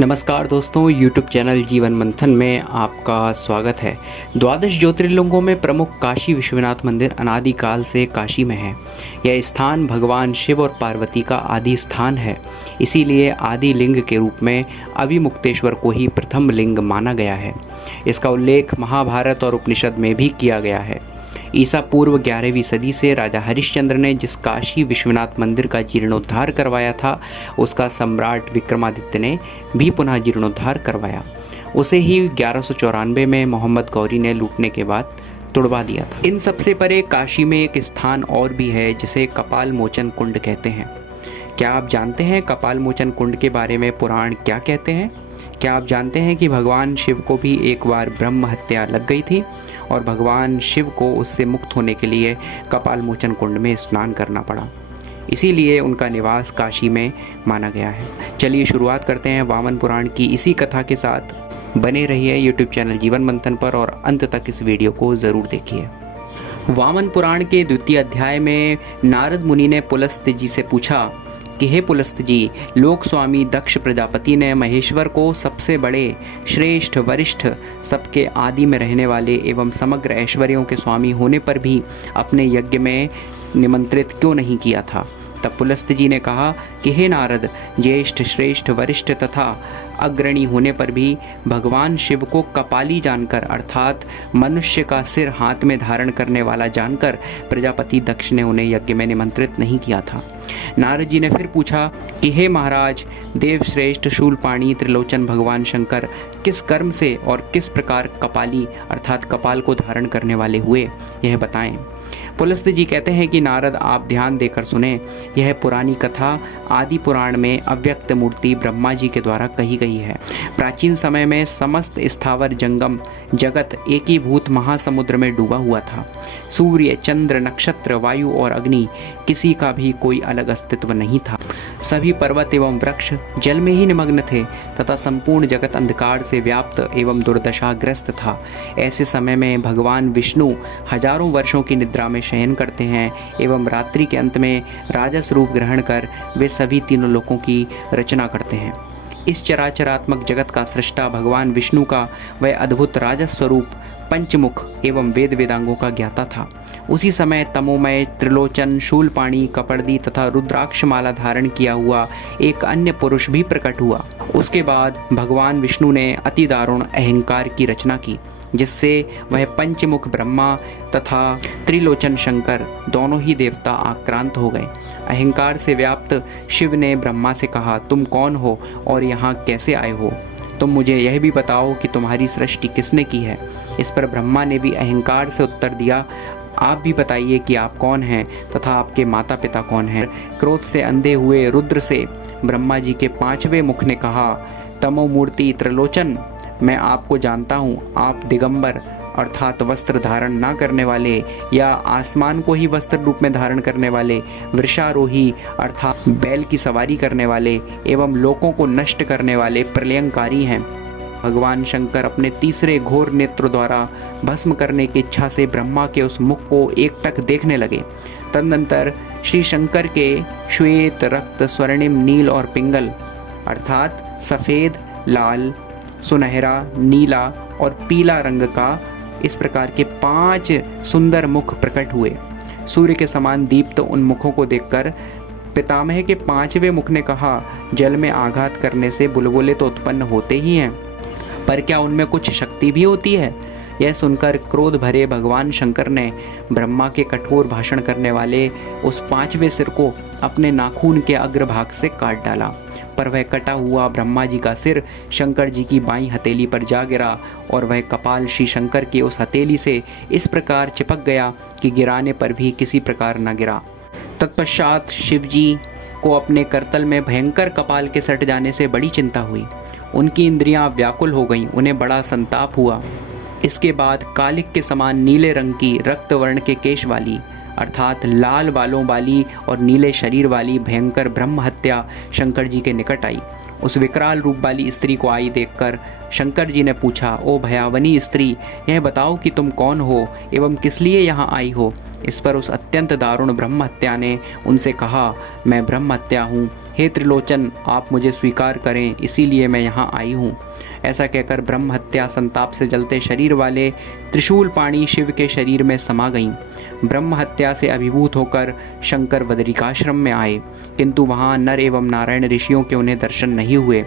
नमस्कार दोस्तों, YouTube channel जीवन मंथन में आपका स्वागत है। द्वादश ज्योतिर्लिंगों में प्रमुख काशी विश्वनाथ मंदिर अनादिकाल से काशी में है। यह स्थान भगवान शिव और पार्वती का आदि स्थान है, इसीलिए आदि लिंग के रूप में अविमुक्तेश्वर को ही प्रथम लिंग माना गया है। इसका उल्लेख महाभारत और उपनिषद में भी किया गया है। ईसा पूर्व 11वीं सदी से राजा हरिश्चंद्र ने जिस काशी विश्वनाथ मंदिर का जीर्णोद्धार करवाया था, उसका सम्राट विक्रमादित्य ने भी पुनः जीर्णोद्धार करवाया। उसे ही 1194 में मोहम्मद गौरी ने लूटने के बाद तुड़वा दिया था। इन सबसे परे काशी में एक स्थान और भी है जिसे कपाल मोचन कुंड कहते हैं। क्या आप जानते हैं कपाल मोचन कुंड के बारे में पुराण क्या कहते हैं? क्या आप जानते हैं कि भगवान शिव को भी एक बार ब्रह्म हत्या लग गई थी और भगवान शिव को उससे मुक्त होने के लिए कपाल मोचन कुंड में स्नान करना पड़ा, इसीलिए उनका निवास काशी में माना गया है। चलिए शुरुआत करते हैं वामन पुराण की इसी कथा के साथ। बने रहिए यूट्यूब चैनल जीवन मंथन पर और अंत तक इस वीडियो को ज़रूर देखिए। वामन पुराण के द्वितीय अध्याय में नारद मुनि ने पुलस्त्य जी से पूछा कि हे पुलस्त्य जी, लोक स्वामी दक्ष प्रजापति ने महेश्वर को सबसे बड़े, श्रेष्ठ, वरिष्ठ, सबके आदि में रहने वाले एवं समग्र ऐश्वर्यों के स्वामी होने पर भी अपने यज्ञ में निमंत्रित क्यों नहीं किया था? तब पुलस्त्य जी ने कहा कि हे नारद, ज्येष्ठ, श्रेष्ठ, वरिष्ठ तथा अग्रणी होने पर भी भगवान शिव को कपाली जानकर, अर्थात मनुष्य का सिर हाथ में धारण करने वाला जानकर प्रजापति दक्ष ने उन्हें यज्ञ में निमंत्रित नहीं किया था। नारद जी ने फिर पूछा कि हे महाराज, देवश्रेष्ठ शूलपाणी त्रिलोचन भगवान शंकर किस कर्म से और किस प्रकार कपाली अर्थात कपाल को धारण करने वाले हुए, यह बताएं। पुलस्त्य जी कहते हैं कि नारद, आप ध्यान देकर सुने। यह पुरानी कथा आदि पुराण में अव्यक्त मूर्ति ब्रह्मा जी के द्वारा कही गई है। प्राचीन समय में समस्त स्थावर जंगम जगत एकीभूत महासमुद्र में डूबा हुआ था। सूर्य, चंद्र, नक्षत्र, वायु और अग्नि, किसी का भी कोई अलग अस्तित्व नहीं था। सभी पर्वत एवं वृक्ष जल में ही निमग्न थे तथा संपूर्ण जगत अंधकार से व्याप्त एवं दुर्दशाग्रस्त था। ऐसे समय में भगवान विष्णु हजारों वर्षों की निद्रा में शयन करते हैं एवं रात्रि के अंत में राजस रूप ग्रहण कर वे सभी तीनों लोकों की रचना करते हैं। इस चराचरात्मक जगत का सृष्टा भगवान विष्णु का वह अद्भुत राजस स्वरूप पंचमुख एवं वेद वेदांगों का ज्ञाता था। उसी समय तमोमय त्रिलोचन शूलपाणी कपर्दी तथा रुद्राक्ष माला धारण किया हुआ एक अन्य पुरुष भी प्रकट हुआ। उसके बाद भगवान विष्णु ने अति दारुण अहंकार की रचना की, जिससे वह पंचमुख ब्रह्मा तथा त्रिलोचन शंकर दोनों ही देवता आक्रांत हो गए। अहंकार से व्याप्त शिव ने ब्रह्मा से कहा, तुम कौन हो और यहाँ कैसे आए हो? तुम मुझे यह भी बताओ कि तुम्हारी सृष्टि किसने की है? इस पर ब्रह्मा ने भी अहंकार से उत्तर दिया, आप भी बताइए कि आप कौन हैं तथा आपके माता पिता कौन हैं? क्रोध से अंधे हुए रुद्र से ब्रह्मा जी के 5वें मुख ने कहा, तमोमूर्ति त्रिलोचन, मैं आपको जानता हूँ। आप दिगंबर अर्थात वस्त्र धारण ना करने वाले या आसमान को ही वस्त्र रूप में धारण करने वाले, वृषारोही अर्थात बैल की सवारी करने वाले एवं लोकों को नष्ट करने वाले प्रलयंकारी हैं। भगवान शंकर अपने तीसरे घोर नेत्र द्वारा भस्म करने की इच्छा से ब्रह्मा के उस मुख को एकटक देखने लगे। तदनंतर श्री शंकर के श्वेत, रक्त, स्वर्णिम, नील और पिंगल अर्थात सफ़ेद, लाल, सुनहरा, नीला और पीला रंग का इस प्रकार के 5 सुंदर मुख प्रकट हुए। सूर्य के समान दीप्त उन मुखों को देखकर पितामह के 5वें मुख ने कहा, जल में आघात करने से बुलबुले तो उत्पन्न होते ही हैं, पर क्या उनमें कुछ शक्ति भी होती है? यह सुनकर क्रोध भरे भगवान शंकर ने ब्रह्मा के कठोर भाषण करने वाले उस 5वें सिर को अपने नाखून के अग्रभाग से काट डाला, पर वह कटा हुआ ब्रह्मा जी का सिर शंकर जी की बाईं हथेली पर जा गिरा और वह कपाल श्री शंकर की उस हथेली से इस प्रकार चिपक गया कि गिराने पर भी किसी प्रकार न गिरा। तत्पश्चात शिव जी को अपने करतल में भयंकर कपाल के सट जाने से बड़ी चिंता हुई। उनकी इंद्रियां व्याकुल हो गईं, उन्हें बड़ा संताप हुआ। इसके बाद कालिक के समान नीले रंग की रक्त वर्ण के केश वाली अर्थात लाल बालों वाली और नीले शरीर वाली भयंकर ब्रह्म हत्या शंकर जी के निकट आई। उस विकराल रूप वाली स्त्री को आई देखकर शंकर जी ने पूछा, ओ भयावनी स्त्री, यह बताओ कि तुम कौन हो एवं किस लिए यहाँ आई हो? इस पर उस अत्यंत दारुण ब्रह्म हत्या ने उनसे कहा, मैं ब्रह्म हत्या हूँ हे त्रिलोचन, आप मुझे स्वीकार करें, इसीलिए मैं यहाँ आई हूँ। ऐसा कहकर ब्रह्म हत्या संताप से जलते शरीर वाले त्रिशूल पाणी शिव के शरीर में समा गईं। ब्रह्म हत्या से अभिभूत होकर शंकर बदरिकाश्रम में आए, किंतु वहाँ नर एवं नारायण ऋषियों के उन्हें दर्शन नहीं हुए।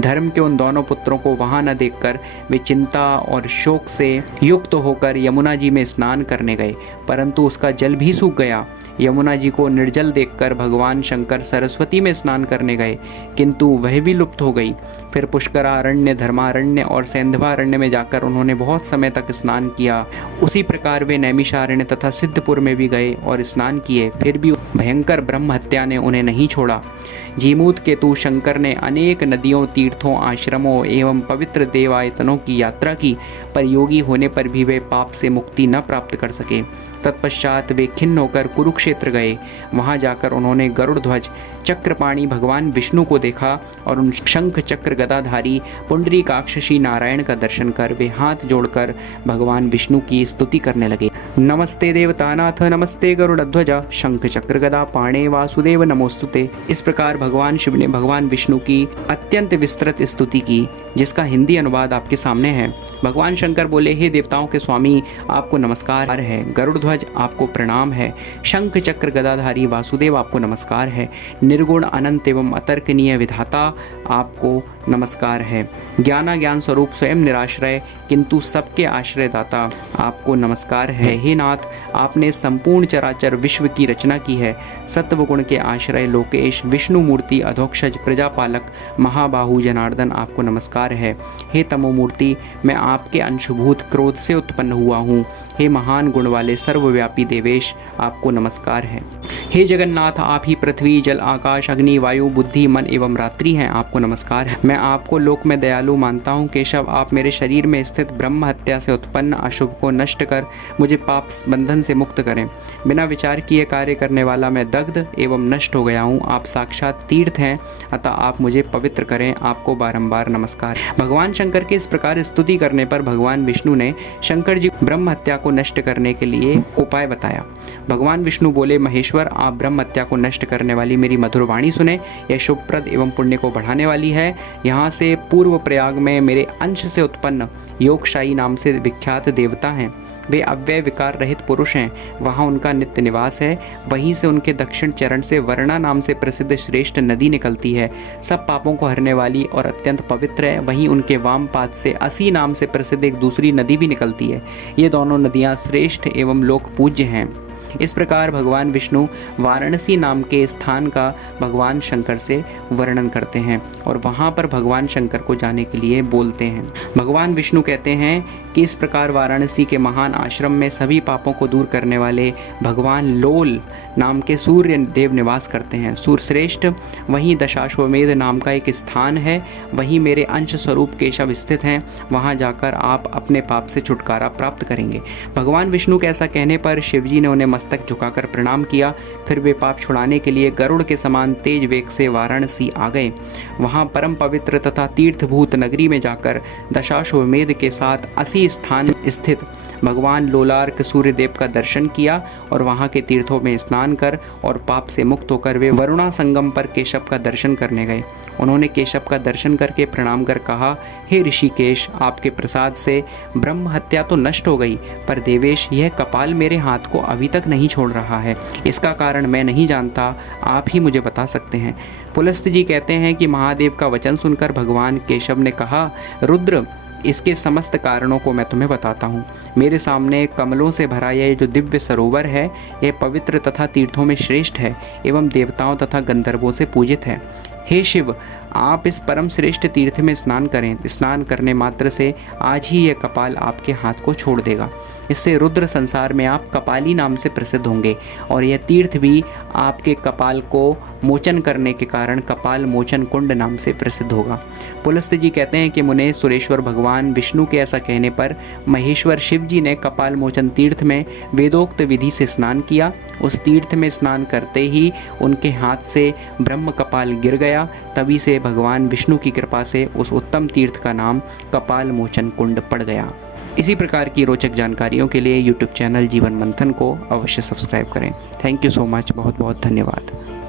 धर्म के उन दोनों पुत्रों को वहां न देखकर वे चिंता और शोक से युक्त होकर यमुना जी में स्नान करने गए, परंतु उसका जल भी सूख गया। यमुना जी को निर्जल देखकर भगवान शंकर सरस्वती में स्नान करने गए, किंतु वह भी लुप्त हो गई। फिर पुष्करारण्य, धर्मारण्य और सैंधवारण्य में जाकर उन्होंने बहुत समय तक स्नान किया। उसी प्रकार वे नैमिषारण्य तथा सिद्धपुर में भी गए और स्नान किए, फिर भी भयंकर ब्रह्म हत्या ने उन्हें नहीं छोड़ा। जीमूत केतु शंकर ने अनेक नदियों, तीर्थों, आश्रमों एवं पवित्र देवायतनों की यात्रा की, पर योगी होने पर भी वे पाप से मुक्ति न प्राप्त कर सके। तत्पश्चात वे खिन्न होकर कुरुक्षेत्र गए। वहां जाकर उन्होंने गरुड़ ध्वज चक्रपाणी भगवान विष्णु को देखा और उन शंख चक्र गदाधारी पुंडरीकाक्ष श्री नारायण का दर्शन कर वे हाथ जोड़कर भगवान विष्णु की स्तुति करने लगे। नमस्ते देवतानाथ, नमस्ते गरुड़ध्वज, शंख चक्र गदा पाणे वासुदेव नमोस्तुते। इस प्रकार भगवान शिव ने भगवान विष्णु की अत्यंत विस्तृत स्तुति की, जिसका हिंदी अनुवाद आपके सामने है। भगवान शंकर बोले, हे देवताओं के स्वामी, आपको नमस्कार है। गरुड़ ध्वज, आपको प्रणाम है। शंख चक्र गदाधारी वासुदेव, आपको नमस्कार है। निर्गुण अनंत एवं अतर्कनीय विधाता, आपको नमस्कार है। ज्ञान स्वरूप स्वयं निराश्रय किंतु सबके आश्रयदाता, आपको नमस्कार है। हे नाथ, आपने संपूर्ण चराचर विश्व की रचना की है। सत्व गुण के आश्रय लोकेश, विष्णु मूर्ति, अधोक्षज, प्रजापालक, महाबाहु जनार्दन, आपको नमस्कार है। हे तमोमूर्ति, मैं आपके अंशभूत क्रोध से उत्पन्न हुआ हूँ। हे महान गुण वाले सर्वव्यापी देवेश, आपको नमस्कार है। हे जगन्नाथ, आप ही पृथ्वी, जल, आकाश, अग्नि, वायु, बुद्धि, मन एवं रात्रि हैं, आपको नमस्कार है। मैं आपको लोक में दयालु मानता हूँ। केशव, आप मेरे शरीर में स्थित ब्रह्म हत्या से उत्पन्न अशुभ को नष्ट कर मुझे पाप बंधन से मुक्त करें। बिना विचार किए कार्य करने वाला मैं दग्ध एवं नष्ट हो गया हूँ। आप साक्षात तीर्थ हैं, अतः आप मुझे पवित्र करें। आपको बारंबार नमस्कार। भगवान शंकर के इस प्रकार स्तुति करने पर भगवान विष्णु ने शंकर जी ब्रह्म हत्या को नष्ट करने के लिए उपाय बताया। भगवान विष्णु बोले, महेश्वर, आप ब्रह्म हत्या को नष्ट करने वाली मेरी मधुर वाणी सुने। यह शुभप्रद एवं पुण्य को बढ़ाने वाली है। यहाँ से पूर्व प्रयाग में मेरे अंश से उत्पन्न योगशाही नाम से विख्यात देवता हैं। वे अव्यय विकार रहित पुरुष हैं। वहाँ उनका नित्य निवास है। वहीं से उनके दक्षिण चरण से वर्णा नाम से प्रसिद्ध श्रेष्ठ नदी निकलती है, सब पापों को हरने वाली और अत्यंत पवित्र है। वहीं उनके वाम पाद से असी नाम से प्रसिद्ध एक दूसरी नदी भी निकलती है। ये दोनों नदियाँ श्रेष्ठ एवं लोक पूज्य हैं। इस प्रकार भगवान विष्णु वाराणसी नाम के स्थान का भगवान शंकर से वर्णन करते हैं और वहाँ पर भगवान शंकर को जाने के लिए बोलते हैं। भगवान विष्णु कहते हैं कि इस प्रकार वाराणसी के महान आश्रम में सभी पापों को दूर करने वाले भगवान लोल नाम के सूर्य देव निवास करते हैं। सूर्य श्रेष्ठ, वहीं दशाश्वमेध नाम का एक स्थान है, वहीं मेरे अंश स्वरूप केशव स्थित हैं। वहाँ जाकर आप अपने पाप से छुटकारा प्राप्त करेंगे। भगवान विष्णु के ऐसा कहने पर शिवजी ने उन्हें मस्तक झुकाकर प्रणाम किया। फिर वे पाप छुड़ाने के लिए गरुड़ के समान तेज वेग से वाराणसी आ गए। वहाँ परम पवित्र तथा तीर्थभूत नगरी में जाकर दशाश्वमेध के साथ 80 स्थान स्थित भगवान लोलार्क सूर्यदेव का दर्शन किया और वहाँ के तीर्थों में स्नान कर और पाप से मुक्त होकर वे वरुणा संगम पर केशव का दर्शन करने गए। उन्होंने केशव का दर्शन करके प्रणाम कर कहा, हे ऋषिकेश, आपके प्रसाद से ब्रह्म हत्या तो नष्ट हो गई, पर देवेश, यह कपाल मेरे हाथ को अभी तक नहीं छोड़ रहा है। इसका कारण मैं नहीं जानता, आप ही मुझे बता सकते हैं। पुलस्त्य जी कहते हैं कि महादेव का वचन सुनकर भगवान केशव ने कहा, रुद्र, इसके समस्त कारणों को मैं तुम्हें बताता हूँ। मेरे सामने कमलों से भरा यह जो दिव्य सरोवर है, यह पवित्र तथा तीर्थों में श्रेष्ठ है एवं देवताओं तथा गंधर्वों से पूजित है। हे शिव, आप इस परम श्रेष्ठ तीर्थ में स्नान करें। स्नान करने मात्र से आज ही यह कपाल आपके हाथ को छोड़ देगा। इससे रुद्र संसार में आप कपाली नाम से प्रसिद्ध होंगे और यह तीर्थ भी आपके कपाल को मोचन करने के कारण कपाल मोचन कुंड नाम से प्रसिद्ध होगा। पुलस्त्य जी कहते हैं कि मुने सुरेश्वर भगवान विष्णु के ऐसा कहने पर महेश्वर शिव जी ने कपाल मोचन तीर्थ में वेदोक्त विधि से स्नान किया। उस तीर्थ में स्नान करते ही उनके हाथ से ब्रह्म कपाल गिर गया। तभी से भगवान विष्णु की कृपा से उस उत्तम तीर्थ का नाम कपाल मोचन कुंड पड़ गया। इसी प्रकार की रोचक जानकारियों के लिए YouTube चैनल जीवन मंथन को अवश्य सब्सक्राइब करें। Thank you so much. बहुत बहुत धन्यवाद।